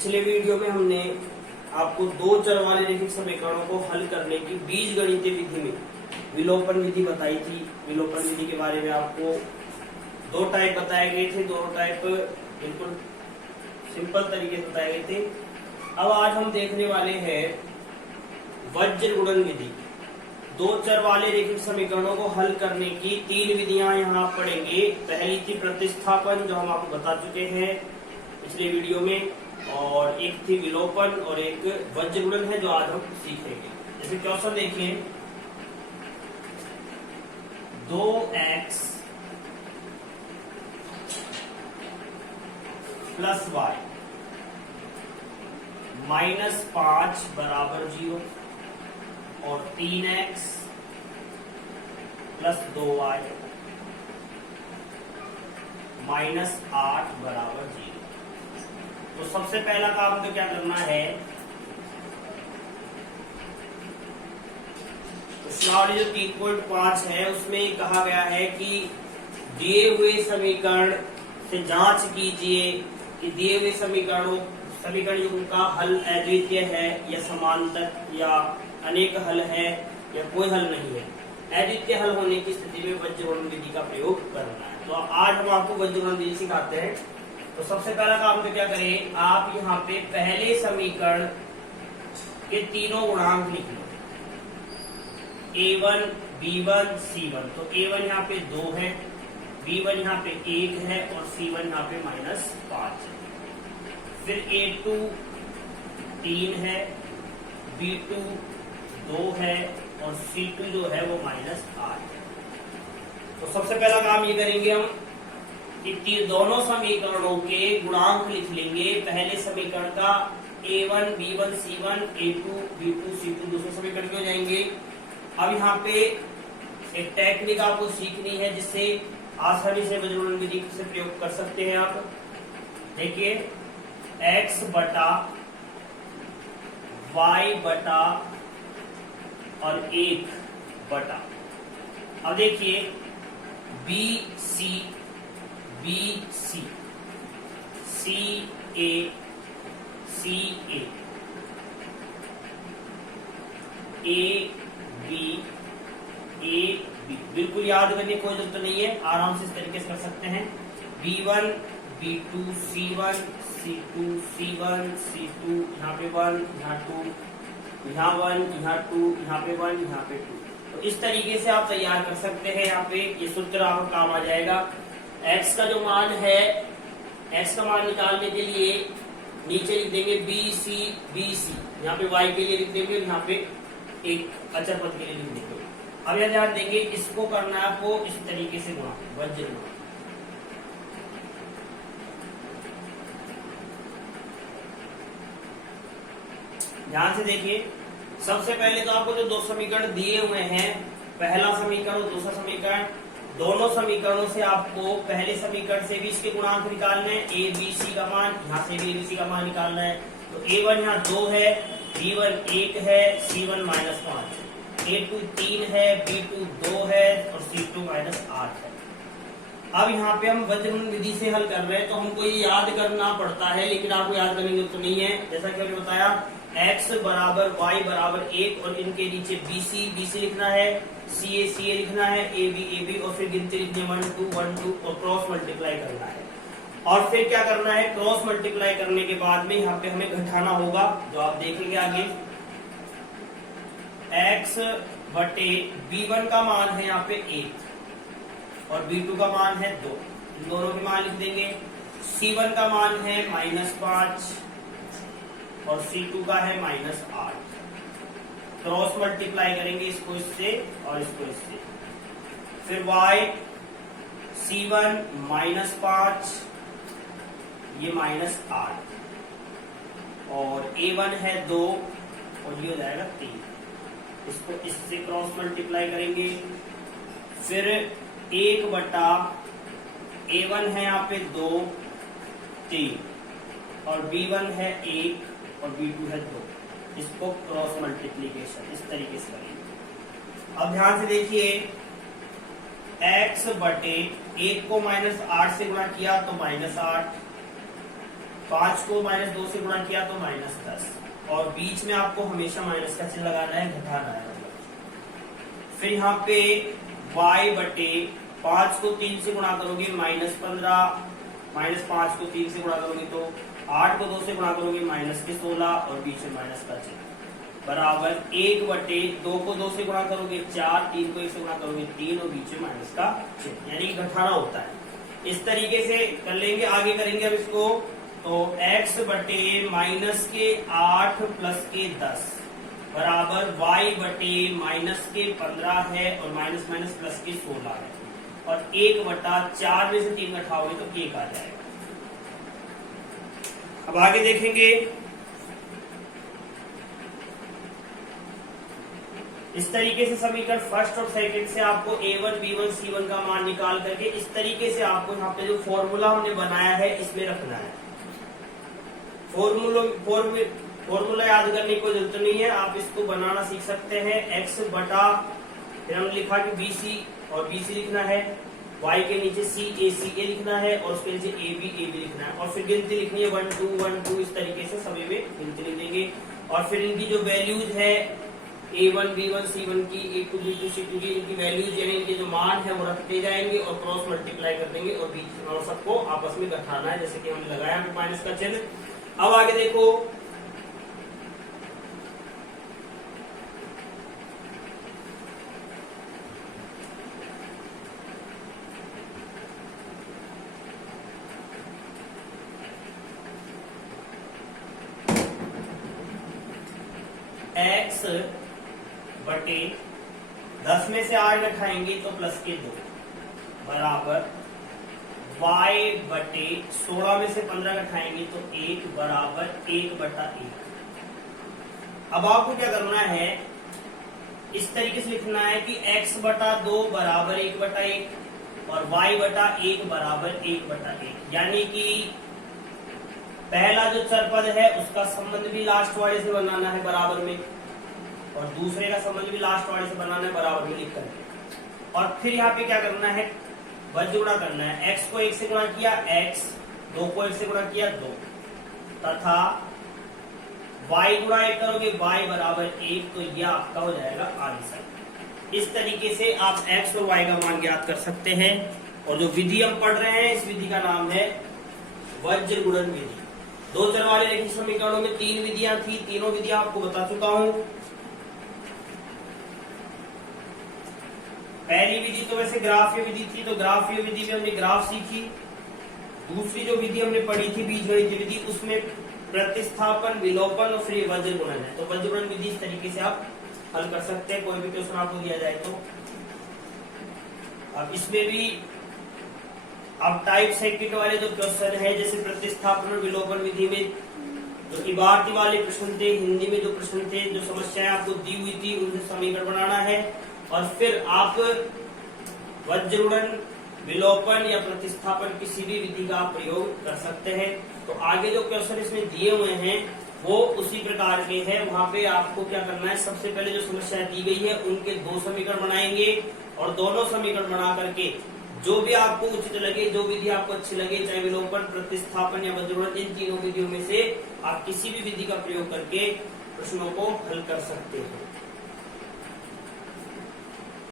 पिछले वीडियो में हमने आपको दो चर वाले रैखिक समीकरणों को हल करने की बीजगणितीय विधि में विलोपन विधि बताई थी। विलोपन विधि के बारे में आपको दो टाइप बताए गए थे, दोनों टाइप बिल्कुल सिंपल तरीके से बताए गए थे। अब आज हम देखने वाले हैं वज्र गुणन विधि। दो चर वाले रैखिक समीकरणों को हल करने की तीन विधियां यहाँ आप पढ़ेंगे। पहली थी प्रतिस्थापन, जो हम आपको बता चुके हैं पिछले वीडियो में, और एक थी विलोपन और एक वज्र गुणन है जो आज हम सीखेंगे। जैसे क्वेश्चन देखिए, 2x प्लस वाई माइनस 5 बराबर 0 और 3x प्लस 2y माइनस 8 बराबर 0। तो सबसे पहला काम तो क्या करना है, प्रश्नावली जो 3.5 है उसमें कहा गया है कि दिए हुए समीकरण से जांच कीजिए कि दिए हुए समीकरण का हल अद्वितीय है या समांतर या अनेक हल है या कोई हल नहीं है। अद्वितीय हल होने की स्थिति में वज्र गुणन विधि का प्रयोग करना है। तो आज हम आपको वज्र गुणन विधि सिखाते हैं। तो सबसे पहला काम तो क्या करें, आप यहाँ पे पहले समीकरण के तीनों गुणांक लिख लो, a1, b1, c1। तो a1 यहाँ पे 2 है, b1 यहाँ पे 1 है और c1 यहाँ पे -5 है। फिर a2 3 है, b2 2 है और c2 जो है वो -8 है। तो सबसे पहला काम ये करेंगे हम कि दोनों समीकरणों के गुणांक लिख लेंगे। पहले समीकरण का a1, b1, c1, a2, b2, c2 दूसरे समीकरण में हो जाएंगे। अब यहाँ पे एक टेक्निक आपको सीखनी है जिससे आसानी से वज्र गुणन विधि से प्रयोग कर सकते हैं आप। देखिए, x बटा y बटा और 1 बटा, अब देखिए B C C A B बिल्कुल याद करने की कोई जरूरत नहीं है, आराम से इस तरीके से कर सकते हैं। B1 B2 C1 C2 C1 C2, यहाँ पे 1 यहाँ 2, यहाँ 1 यहाँ 2, यहाँ पे 1 यहाँ पे 2। तो इस तरीके से आप तैयार कर सकते हैं। यहाँ पे ये सूत्र आपको काम आ जाएगा। x का जो मान है, x का मान निकालने के लिए नीचे लिख देंगे BC, यहाँ पे y के लिए लिख देंगे, यहाँ पे एक अचर पद के लिए लिख देंगे। अब यह ध्यान देंगे, इसको करना है आपको इस तरीके से गुणा, वज्र गुणा। ध्यान से देखिए, सबसे पहले तो आपको जो दो समीकरण दिए हुए हैं, पहला समीकरण और दूसरा समीकरण, दोनों समीकरणों से आपको पहले समीकरण से भी इसके गुणांक निकालने हैं। ए बी सी का मान, यहाँ से भी ए बी सी का मान निकालना है। तो a1 यहाँ 2 है, b1 1 है, c1 -5 है, a2 3 है, b2 2 है और c2 -8 है। अब यहाँ पे हम वज्र गुणन विधि से हल कर रहे हैं, तो हमको ये याद करना पड़ता है, लेकिन आपको याद करने की जरूरत नहीं है। जैसा कि मैंने बताया, x बराबर y बराबर 1 और इनके नीचे BC लिखना है, CA लिखना है, AB और फिर गिनती लिखनी 1 2 1 2 और क्रॉस मल्टीप्लाई करना है। और फिर क्या करना है, क्रॉस मल्टीप्लाई करने के बाद में यहाँ पे हमें घटाना होगा, जो आप देखेंगे आगे। x बटे b1 का मान है यहाँ पे 1 और b2 का मान है 2, इन दोनों के मान लिख देंगे। c1 का मान है -5 और c2 का है -8। क्रॉस मल्टीप्लाई करेंगे इसको इससे और इसको इससे। फिर y c1 -5 ये -8 और a1 है 2 और ये हो जाएगा 3। इसको इससे क्रॉस मल्टीप्लाई करेंगे। फिर 1 बटा a1 है यहाँ पे 2 3 और b1 है 1 और b2 है 2। इसको क्रॉस मल्टीप्लीकेशन इस तरीके से करेंगे। अब ध्यान से देखिए, x बटे 1 को -8 से गुणा किया तो -8, 5 को -2 से गुणा किया तो -10, और बीच में आपको हमेशा माइनस का चिन्ह लगाना है, घटाना है। फिर यहाँ पे y बटे 5 को 3 से गुणा करोगे -15, -5 को 3 से गुणा करोगे तो 8 को 2 से गुणा करोगे -16, और बीच में माइनस का चिन्ह, बराबर 1 बटे 2 को 2 से गुणा करोगे 4, 3 को 1 से गुणा करोगे 3, और बीच में माइनस का चिन्ह, यानी घटाना होता है। इस तरीके से कर लेंगे। आगे करेंगे अब इसको, तो x बटे -8 प्लस के 10 बराबर y बटे -15 है, और माइनस माइनस प्लस के 16 है, और 1/4 में से 3 घटाओगे तो 1 आ जाएगा। अब आगे देखेंगे, इस तरीके से समीकरण फर्स्ट और सेकंड से आपको a1, b1, c1 का मान निकाल करके इस तरीके से आपको यहाँ पे जो फॉर्मूला हमने बनाया है इसमें रखना है। फॉर्मूला याद करने की कोई जरूरत नहीं है, आप इसको बनाना सीख सकते हैं। x बटा, फिर हमने लिखा कि bc, और bc लिखना है, y के नीचे ca लिखना है, और उसके नीचे ab लिखना है, और फिर गिनती लिखनी है 1 2 1 2, इस तरीके से सभी में गिनती लिख देंगे। और फिर इनकी जो वैल्यूज है a1, b1, c1 की, a2, b2, c2 की, इनकी वैल्यूज यानी इनके जो मान है वो रखते जाएंगे और क्रॉस मल्टीप्लाई कर देंगे, और बीच और सबको आपस में घटाना है, जैसे कि हमने लगाया माइनस का चिन्ह। अब आगे देखो, x बटे 10 में से 8 घटाएंगे तो प्लस के 2 बराबर y बटे 16 में से 15 घटाएंगे तो 1 बराबर 1/1। अब आपको क्या करना है, इस तरीके से लिखना है कि x बटा 2 बराबर 1/1 और y बटा 1 बराबर 1/1, यानी कि पहला जो चर पद है उसका संबंध भी लास्ट वाले से बनाना है बराबर में, और दूसरे का संबंध भी लास्ट वाले से बनाना है बराबर में लिख करके। और फिर यहाँ पे क्या करना है, वज्र गुणा करना है। x को 1 से गुणा किया x, 2 को 1 से गुणा किया 2, तथा y गुणा 1 करोगे y बराबर 1, तो यह आपका हो जाएगा आंसर। इस तरीके से आप x और y का मान ज्ञात कर सकते हैं। और जो विधि हम पढ़ रहे हैं, इस विधि का नाम है वज्र गुणन विधि। 2 चर वाले रेखीय समीकरणों में 3 विधियां थी, तीनों विधियां आपको बता चुका हूं। पहली विधि तो वैसे ग्राफीय विधि थी, तो ग्राफीय विधि में हमने ग्राफ सीखी। दूसरी जो विधि हमने पढ़ी थी बीजगणित विधि, उसमें प्रतिस्थापन, विलोपन और फिर वज्र गुणन है। तो वज्र गुणन विधि इस तरीके से आप हल कर सकते हैं, कोई भी क्वेश्चन आपको दिया जाए तो। अब इसमें भी अब टाइप सर्किट वाले जो क्वेश्चन है, जैसे प्रतिस्थापन और विलोपन विधि में जो इबारती वाले प्रश्न थे, हिंदी में जो प्रश्न थे, जो समस्याएं आपको दी हुई थी, उनसे समीकरण बनाना है, और फिर आप वज्र गुणन, विलोपन या प्रतिस्थापन किसी भी विधि का आप प्रयोग कर सकते हैं। तो आगे जो क्वेश्चन इसमें दिए हुए हैं वो उसी प्रकार के हैं। वहां पे आपको क्या करना है, सबसे पहले जो समस्या दी गई है उनके 2 समीकरण बनाएंगे, और दोनों समीकरण बना करके जो भी आपको उचित लगे, जो विधि आपको अच्छी लगे, चाहे विलोपन, प्रतिस्थापन या वज्र गुणन, इन तीनों विधियों में से आप किसी भी विधि का प्रयोग करके प्रश्नों को हल कर सकते हैं।